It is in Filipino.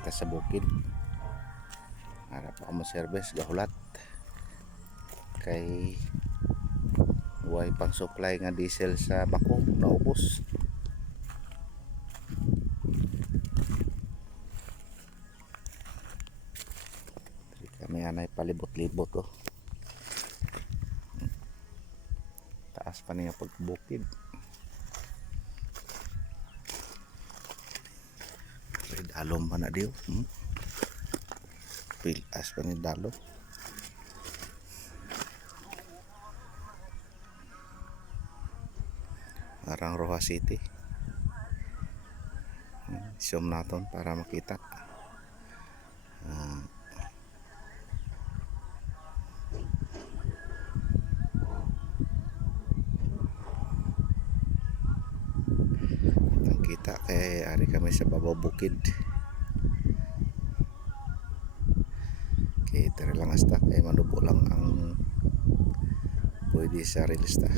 ta sa bukid. Harap ako mo service gahulat kay way pang supply nga diesel sa bako naubos. Kami anay palibot-libot oh. Taas pa niya pagbukid. Dalom pa na diyo. Pilas pa ni dalo. Parang Roja City. Zoom natin para makita. Kita kay ari kami sa babaw bukid. Kay tara lang hasta kay manubo lang ang pwede sa realista.